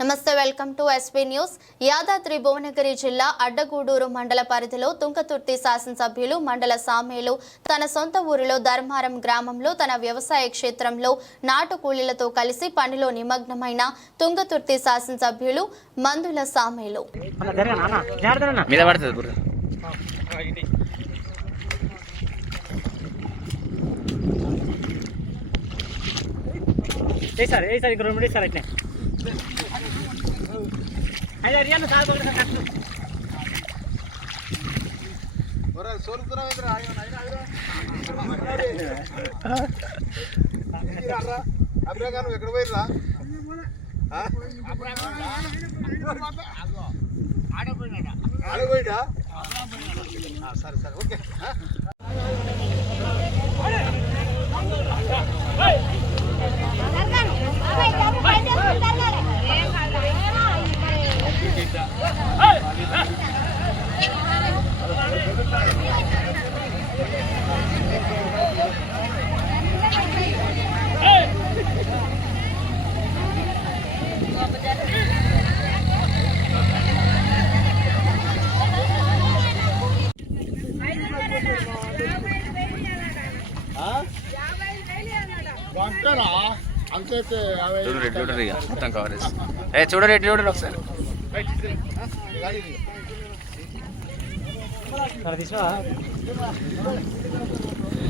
నమస్తే welcome to SP news. Yadadri Bhuvanagiri జిల్లా అడ్డగూడూరు మండల పరిధిలో తుంకతుర్తి శాసనసభ్యులు మండల సామేలు తన సొంత ఊరిలో ధర్మారం గ్రామంలో తన వ్యవసాయ క్షేత్రంలో నాటు కూలీలతో కలిసి పనిలో నిమగ్నమైన తుంగతుర్తి శాసనసభ్యులు మందుల సామేలు. ఏ సార్ ఏ సార్ ఇక్కడ రెండు సార్ అట్నే కష్టం అభిరాగాను ఎక్కడ పోయిర్రా? ఆడపోయిడా సరే సరే ఓకే. అంతైతే యాభై చూడరు ఇక మొత్తం కవర్ చేసి. ఏ చూడరు ఎటు చూడరు ఒకసారి. సార్ తీసుకో.